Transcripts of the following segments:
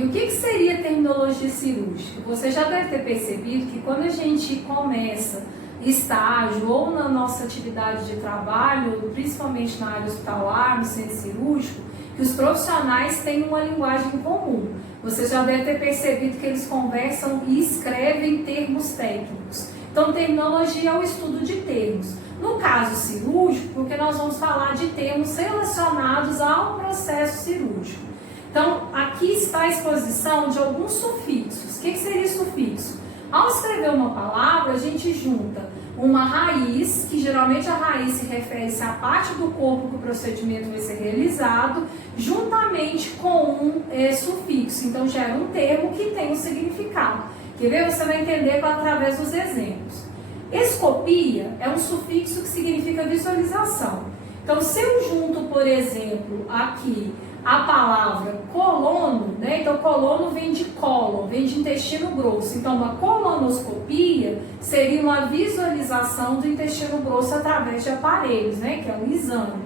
E o que seria terminologia cirúrgica? Você já deve ter percebido que quando a gente começa estágio ou na nossa atividade de trabalho, principalmente na área hospitalar, no centro cirúrgico, que os profissionais têm uma linguagem comum. Você já deve ter percebido que eles conversam e escrevem termos técnicos. Então, terminologia é o estudo de termos. No caso cirúrgico, porque nós vamos falar de termos relacionados ao processo cirúrgico. Então, aqui está a exposição de alguns sufixos. O que seria sufixo? Ao escrever uma palavra, a gente junta uma raiz, que geralmente a raiz se refere-se à parte do corpo que o procedimento vai ser realizado, juntamente com um sufixo. Então, gera um termo que tem um significado. Quer ver? Você vai entender através dos exemplos. Escopia é um sufixo que significa visualização. Então, se eu junto, por exemplo, aqui a palavra colono, né? Então, colono vem de cólon, vem de intestino grosso. Então, uma colonoscopia seria uma visualização do intestino grosso através de aparelhos, né? Que é um exame.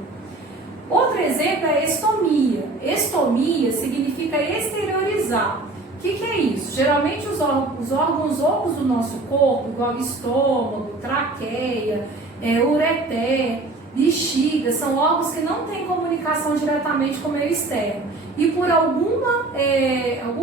Outro exemplo é estomia. Estomia significa exteriorizar. O que é isso? Geralmente os órgãos ocos do nosso corpo, igual estômago, traqueia, ureter, bexiga, são órgãos que não têm comunicação diretamente com o meio externo. E por algum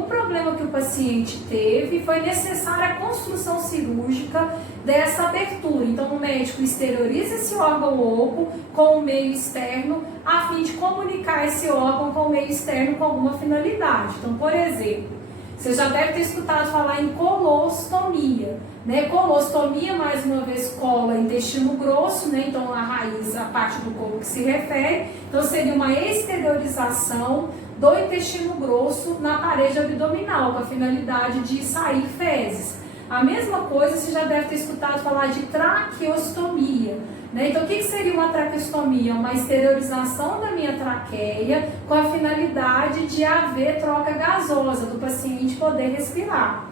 problema que o paciente teve, foi necessária a construção cirúrgica dessa abertura. Então o médico exterioriza esse órgão oco com o meio externo, a fim de comunicar esse órgão com o meio externo com alguma finalidade. Então, por exemplo, você já deve ter escutado falar em colostomia, né? Colostomia, mais uma vez, cola intestino grosso, né? Então a raiz, a parte do corpo que se refere. Então seria uma exteriorização do intestino grosso na parede abdominal, com a finalidade de sair fezes. A mesma coisa você já deve ter escutado falar de traqueostomia, né? Então o que seria uma traqueostomia? Uma exteriorização da minha traqueia com a finalidade de haver troca gasosa, do paciente poder respirar.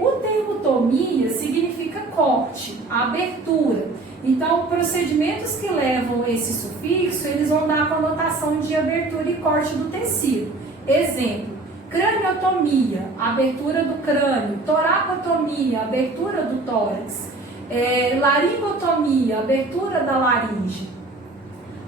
O termo tomia significa corte, abertura. Então, procedimentos que levam esse sufixo, eles vão dar a conotação de abertura e corte do tecido. Exemplo: craniotomia, abertura do crânio; toracotomia, abertura do tórax; laringotomia, abertura da laringe.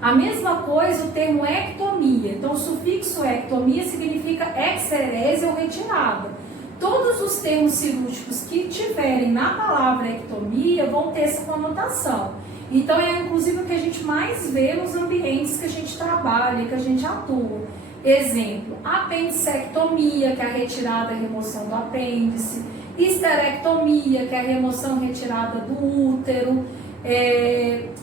A mesma coisa o termo ectomia. Então, o sufixo ectomia significa exerese ou retirada. Todos os termos cirúrgicos que tiverem na palavra ectomia vão ter essa conotação. Então, é inclusive o que a gente mais vê nos ambientes que a gente trabalha, que a gente atua. Exemplo: apendicectomia, que é a retirada e remoção do apêndice; histerectomia, que é a remoção e retirada do útero;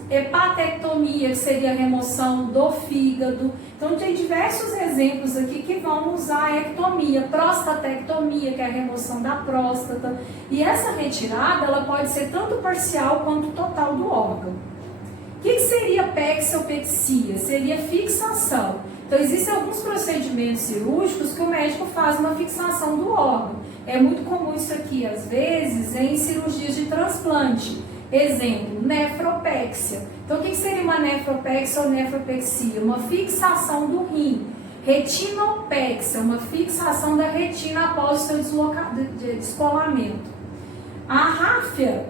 hepatectomia, que seria a remoção do fígado. Então, tem diversos exemplos aqui que vão usar a ectomia. Prostatectomia, que é a remoção da próstata. E essa retirada, ela pode ser tanto parcial quanto total do órgão. O que seria pexilpexia? Seria fixação. Então, existem alguns procedimentos cirúrgicos que o médico faz uma fixação do órgão. É muito comum isso aqui, às vezes, em cirurgias de transplante. Exemplo: nefropexia. Então, o que seria uma nefropexia ou nefropexia? Uma fixação do rim. Retinopexia, uma fixação da retina após o seu descolamento. A ráfia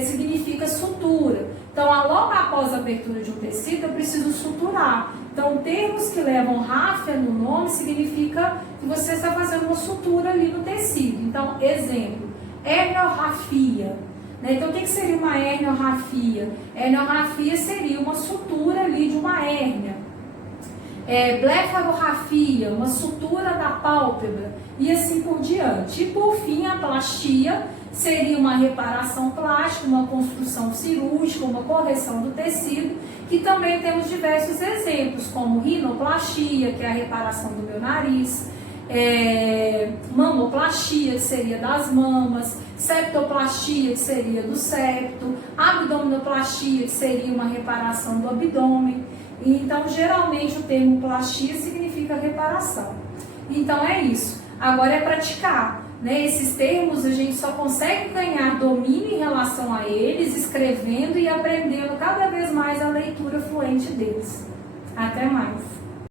significa sutura. Então, logo após a abertura de um tecido, eu preciso suturar. Então, termos que levam ráfia no nome significa que você está fazendo uma sutura ali no tecido. Então, exemplo: herniorrafia. Então, o que seria uma herniorrafia? Herniorrafia seria uma sutura ali de uma hérnia. Blefarorrafia, uma sutura da pálpebra, e assim por diante. E por fim, a plastia seria uma reparação plástica, uma construção cirúrgica, uma correção do tecido, que também temos diversos exemplos, como rinoplastia, que é a reparação do meu nariz; mamoplastia, que seria das mamas; septoplastia, que seria do septo; abdominoplastia, que seria uma reparação do abdômen. Então, geralmente, o termo plastia significa reparação. Então, é isso. Agora é praticar, né? Esses termos a gente só consegue ganhar domínio em relação a eles, escrevendo e aprendendo cada vez mais a leitura fluente deles. Até mais!